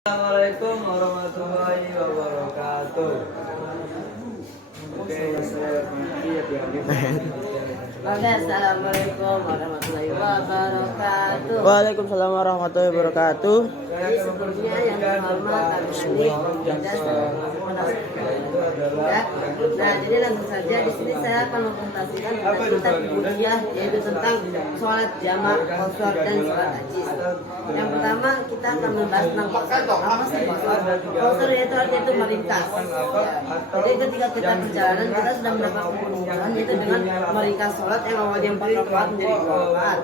Assalamualaikum warahmatullahi wabarakatuh. Oke, Assalamualaikum warahmatullahi wabarakatuh. Waalaikumsalam warahmatullahi wabarakatuh. Jadi sebelumnya yang terhormat Nah, jadi langsung saja di sini saya akan mempresentasikan tentang kitab Budiah, yaitu tentang sholat jamak, qashar dan sholat ajis. Yang pertama kita akan membahas tentang qashar. Apa sih qashar? Qashar yaitu artinya itu meringkas. Jadi ketika kita perjalanan kita sudah mendapatkan kemudahan yaitu dengan meringkas sholat yang awalnya 4 rakaat menjadi 2 rakaat.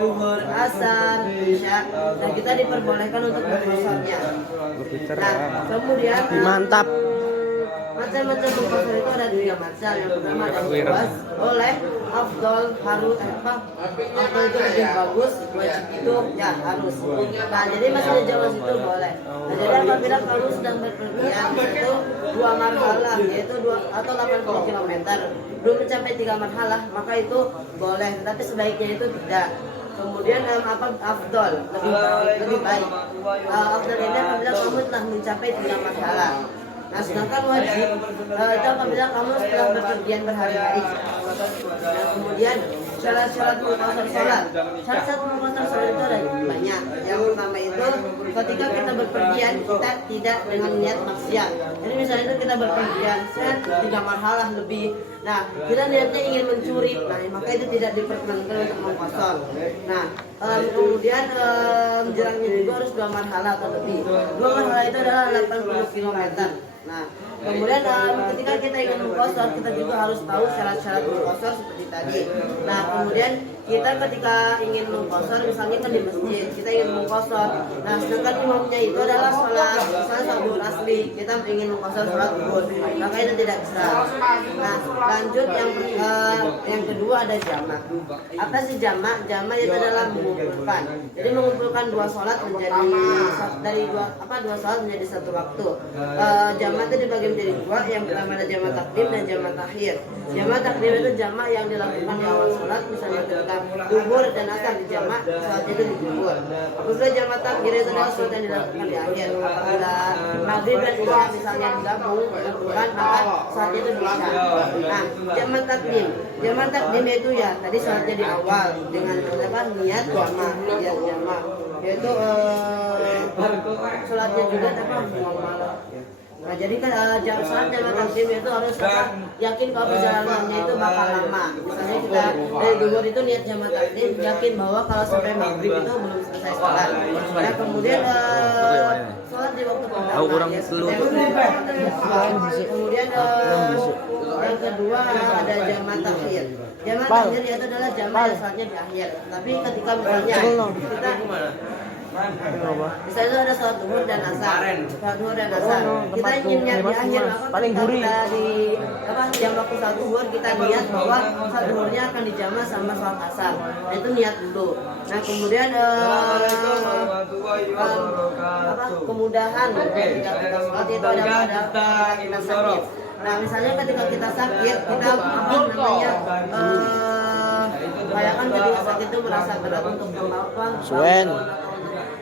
Zuhur, asar, isya, dan kita diperbolehkan untuk mengqasharnya. Nah, kemudian Mantap. Macam-macam qashar itu ada 3 macam. Yang pertama ada luas, boleh, afdol, harus, afdol itu lebih bagus, wajib itu ya harus. Nah, jadi masih ada jawab itu boleh. Nah, jadi apabila kamu sedang berpergian itu 2 marhalah, yaitu 2 atau 80 km, belum mencapai 3 marhalah, maka itu boleh, tetapi sebaiknya itu tidak. Kemudian afdol lebih baik. Afdol ini apabila kamu telah mencapai 3 marhalah. Nah, sedangkan wajib itu apabila kamu setelah berpergian berhari-hari. Nah, kemudian syarat-syarat mengqashar sholat. Syarat-syarat mengqashar sholat itu ada banyak. Yang pertama itu ketika kita berpergian kita tidak dengan niat maksiat. Jadi misalnya itu kita berpergian 3 marhalah lebih. Nah, kita niatnya ingin mencuri. Nah, maka itu tidak diperkenankan untuk mengqashar. Nah, kemudian jaraknya juga harus 2 marhalah atau lebih. 2 marhalah itu adalah 80 km. Nah, kemudian ketika kita ingin mengqashar, kita juga harus tahu syarat-syarat mengqashar seperti tadi. Nah, kemudian kita ketika ingin mengqashar, misalnya kan di masjid, kita ingin mengqashar. Nah, sedangkan imamnya itu adalah sholat, misalnya sholat zuhur asli, kita ingin mengqashar sholat zuhur, maka itu tidak bisa. Nah, lanjut yang kedua ada jamak. Apa sih jamak? Jamak itu adalah mengumpulkan. Jadi mengumpulkan 2 sholat menjadi dua sholat menjadi 1 waktu. Jamak itu dibagi menjadi 2. Yang pertama ada jamak takdim dan jamak takhir. Jamak takdim itu jamak yang dilakukan di awal sholat, misalnya ketika zuhur dan asar di jamak, sholat itu di zuhur. Apabila jamak takhir itu adalah sholat yang dilakukan di akhir. Apabila maghrib dan isya misalnya digabung, maka sholat itu di isya. Nah, jamak takdim itu ya tadi sholatnya di awal dengan niat jamak, yaitu sholatnya juga normal. Nah, jadi kan sholat jamak takdim itu harus yakin kalau perjalanannya itu bakal lama. Misalnya kita dari zuhur itu niat jamak takdim, yakin bahwa kalau sampai maghrib itu belum selesai sholat. Nah, kemudian sholat di waktu pertama. Kemudian yang kedua ada jamak takhir. Jamak takhir itu adalah jamak yang sholatnya di akhir. Tapi ketika misalnya misalnya ada sholat zuhur dan asar, kita ingin niat di akhir, maka kita di jam waktu sholat zuhur kita niat bahwa sholat zuhurnya akan dijamak sama sholat asar. Nah, itu niat dulu. Nah, kemudian kemudahan ketika kita sholat itu ada kita sakit. Nah, misalnya ketika kita sakit, kita namanya bayangkan ketika sakit itu merasa berat untuk melakukan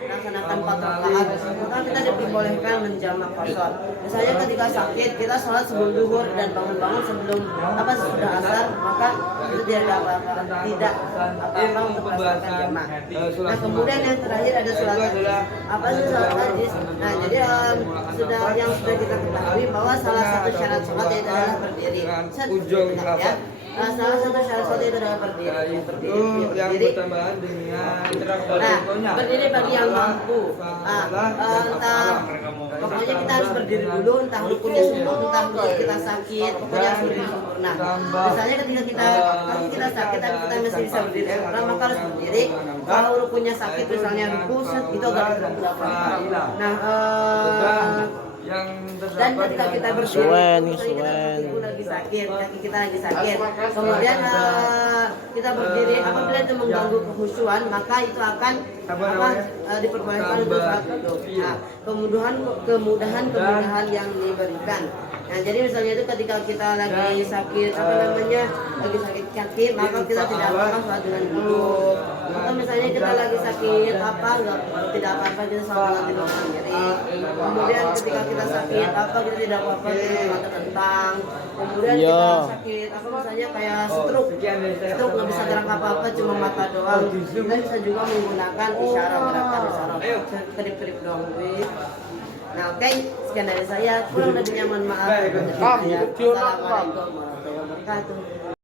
melaksanakan 4 rakaat, maka kita diperbolehkan menjamak qashar. Misalnya ketika sakit, kita sholat sebelum zuhur dan bangun-bangun sebelum sudah asar, maka itu tidak apa-apa untuk melaksanakan jamak. Nah, kemudian yang terakhir ada sholat ajis. Apa sih sholat ajis? Nah, jadi sudah kita ketahui bahwa salah satu syarat sholat yaitu adalah berdiri. Salah satu syarat sholat itu adalah berdiri. Nah, berdiri bagi yang mampu. Pokoknya kita harus berdiri dulu, entah rukunya sempurna, entah kita sakit, pokoknya harus berdiri sempurna. Misalnya ketika kita sakit tapi kita masih bisa berdiri sempurna, maka harus berdiri. Kalau rukunya sakit, misalnya ruku, itu agak berat. Nah, dan ketika kita berdiri, kita lagi sakit, kaki kita lagi sakit. Kemudian kita berdiri, apabila itu mengganggu kekhusyuan, maka itu akan diperbolehkan untuk sholat duduk. Nah, kemudahan yang diberikan. Nah, jadi misalnya itu ketika kita lagi sakit, apa namanya, lagi sakit kaki, maka kita tidak apa-apa sholat dengan duduk. Atau misalnya kita lagi sakit apa, tidak apa-apa kita sholat di ruang sendiri. Kemudian ketika kita sakit apa, kita tidak apa-apa kita mata kentang. Kemudian kita sakit apa, misalnya kayak stroke nggak bisa gerak apa-apa, cuma mata doang. Kita bisa juga menggunakan isyarat, gerakan isyarat, kedip-kedip doang. Nah, oke, sekian dari saya. Kurang lebihnya mohon maaf. Assalamualaikum warahmatullahi wabarakatuh.